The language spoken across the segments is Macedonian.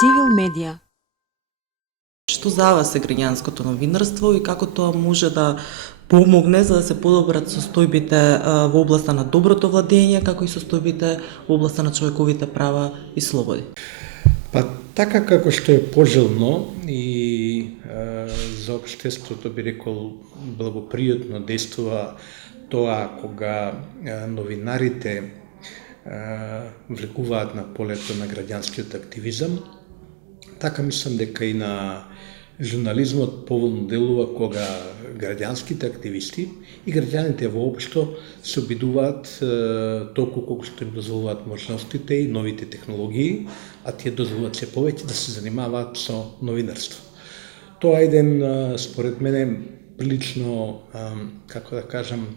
Цивил медија. Што за вас е граѓанското новинарство и како тоа може да помогне за да се подобрат состојбите во областа на доброто владење, како и состојбите во областа на човековите права и слободи? Па така како што е пожелно и за општеството би рекол благопријатно действува тоа кога новинарите влегуваат на полето на граѓанскиот активизам, така мислам дека и на журнализмот поволно делува кога граѓанските активисти и граѓаните воопшто се обидуваат толку колку што им дозволуваат можностите и новите технологии, а тие дозволуваат се повеќе да се занимаваат со новинарство. Тоа е еден, според мене, прилично, како да кажам,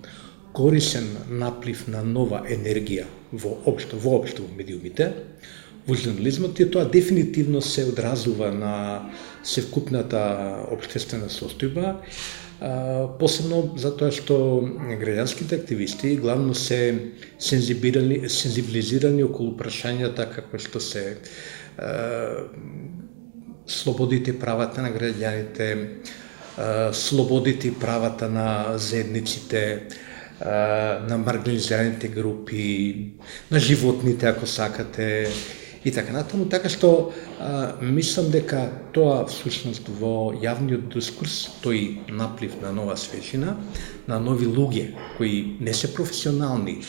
корисен наплив на нова енергија воопшто во медиумите, во журнализмот, и тоа дефинитивно се одразува на севкупната општествена состојба, посебно затоа што граѓанските активисти главно се сензибилизирани околу прашањата како што се слободите, правата на граѓаните, слободите и правата на заедниците, на маргинализираните групи, на животните, ако сакате, и така натаму, така што мислам дека тоа всушност во јавниот дискурс, тој наплив на нова свежина, на нови луѓе кои не се професионални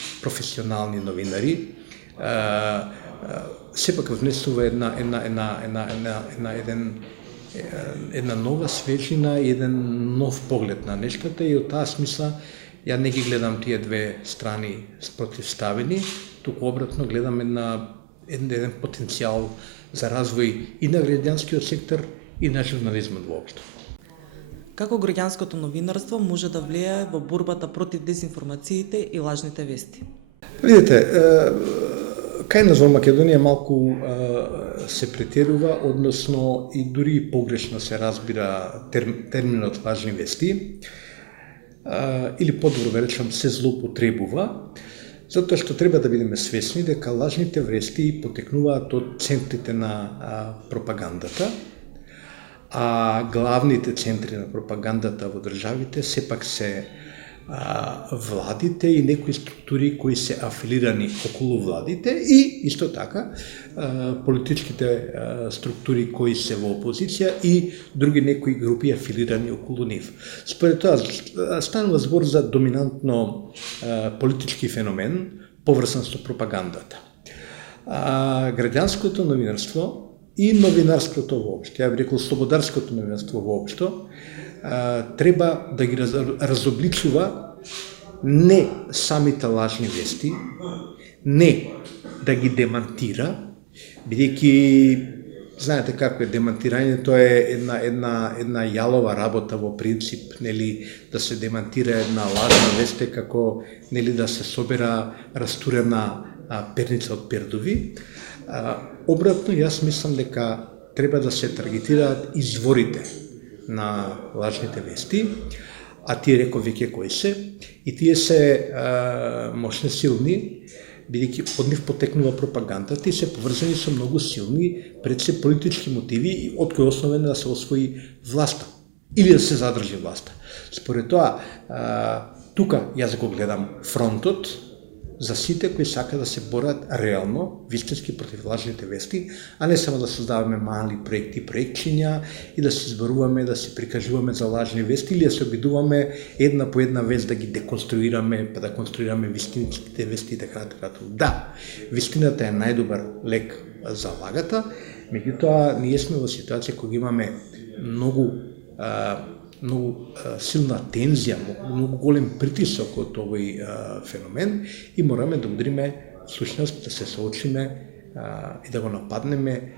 новинари, сепак внесува една нова свежина и еден нов поглед на нештата, и од таа смисла ја не ги гледам тие две страни спротивставени, туку обратно гледам еден потенцијал за развој и на граѓанскиот сектор и на журнализмот воопшто. Како граѓанското новинарство може да влијае во борбата против дезинформациите и лажните вести? Видите, кај нас во Македонија малку се претерува, односно и дури погрешно се разбира терминот лажни вести, или подобро да речам се злоупотребува, затоа што треба да бидеме свесни дека лажните вести потекнуваат од центрите на пропагандата, а главните центри на пропагандата во државите сепак се владите и некои структури кои се афилирани околу владите и исто така политичките структури кои се во опозиција и други некои групи афилирани околу нив. Според тоа станува збор за доминантно политички феномен поврзан со пропагандата. Граѓанското новинарство и новинарството воопшто, ја би рекол слободарското новинарство воопшто, треба да ги разобличува не самите лажни вести, не да ги демантира, бидејќи знаете како е демантирањето, е една јалова работа во принцип, нели, да се демантира една лажна вест е како, нели, да се собера растурена перница од пердови. Обратно, јас мислам дека треба да се таргетираат изворите на лажните вести, а тие реков веќе кои се, и тие се мощни, силни, бидејќи од нив потекнува пропагандата и се поврзани со многу силни пред се политички мотиви, од кои основен да се освои власта или да се задржи власта. Според тоа, тука јас го гледам фронтот за сите кои сака да се борат реално, вистински против лажните вести, а не само да создаваме мали проекти, проектчиња и да се зборуваме, да се прикажуваме за лажни вести или да се обидуваме една по една вест да ги деконструираме, па да конструираме вистинските вести и така натаму. Да, вистината е најдобар лек за лагата, меѓутоа ние сме во ситуација кога имаме многу силна тензија, многу голем притисок од овој феномен и мораме да удриме, всушност да се соочиме и да го нападнеме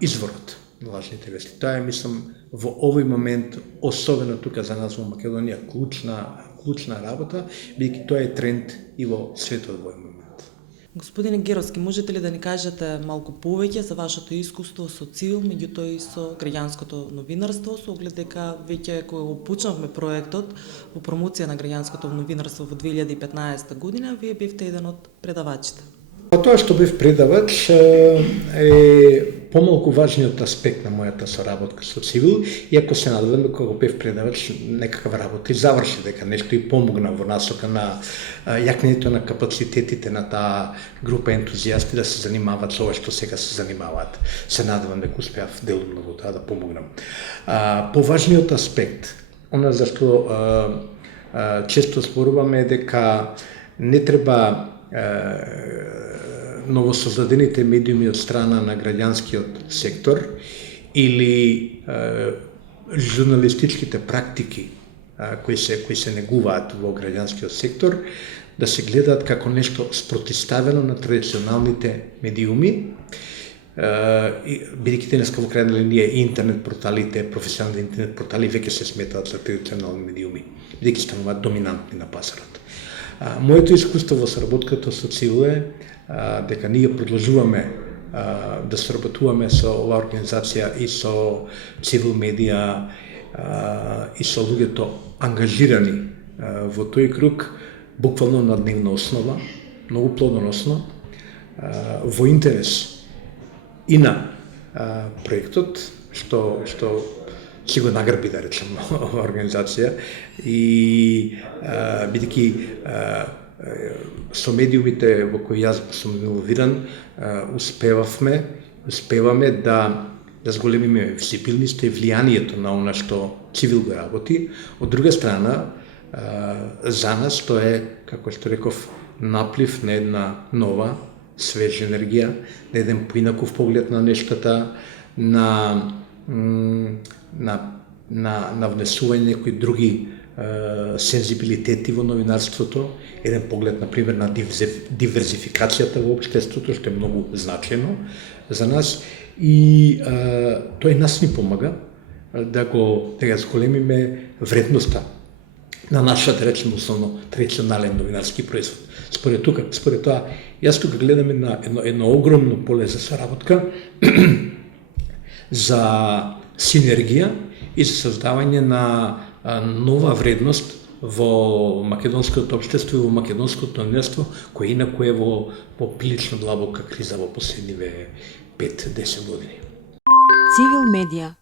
изворот на лажните вести. Тоа е, мислам, во овој момент, особено тука за нас во Македонија, клучна работа, бидејќи тоа е тренд и во светот во овој момент. Господине Геровски, можете ли да ни кажете малку повеќе за вашето искуство со ЦИВИЛ, меѓутоа и со граѓанското новинарство, со оглед дека веќе кога го почнавме проектот во промоција на граѓанското новинарство во 2015 година, вие бевте еден од предавачите? Тоа што бев предавач е помалку важниот аспект на мојата соработка со Цивил, иако се надевам дека кога бев предавач некаква работа и заврши, дека нешто и помогна во насока на јакнењето на капацитетите на таа група ентузијасти да се занимаваат со ова што сега се занимаваат. Се надевам дека успеав делумно во тоа да помогнам. Поважниот аспект, она зашто често зборуваме дека не треба новосоздадените медиуми од страна на граѓанскиот сектор или журналистичките практики кои се негуваат во граѓанскиот сектор да се гледаат како нешто спротивставено на традиционалните медиуми, бидејќи денеска во крајна линија интернет порталите, професионални интернет портали веќе се сметаат за традиционални медиуми, бидејќи стануваат доминантни на пазарот. Моето искуство во соработката со Цивил е дека ние продолжуваме да соработуваме со оваа организација и со Цивил медија и со луѓето ангажирани во тој круг, буквално на дневна основа, многу плодоносно, во интерес и на проектот, што си го награби, да речем, оваа организација, и бидејќи со медиумите во кои јас сум инволвиран, успеваме да зголемиме визибилноста и влијанието на она што Цивил го работи. Од друга страна, за нас тоа е, како што реков, наплив на една нова, свежа енергија, на еден поинаков поглед на нештата, на внесување некои други сензибилитети во новинарството, еден поглед, например, на диверзификацијата во општеството, што е многу значено за нас, и тој нас ни помага да ја зголемиме вредноста на нашата, да речеме, основно традиционален новинарски производ. Според тоа, јас тука гледаме на едно огромно поле за соработка, за синергија и за создавање на нова вредност во македонското општество и во македонското новинарство, кој инаку е во прилично длабока криза во последниве 5-10 години. Цивил медија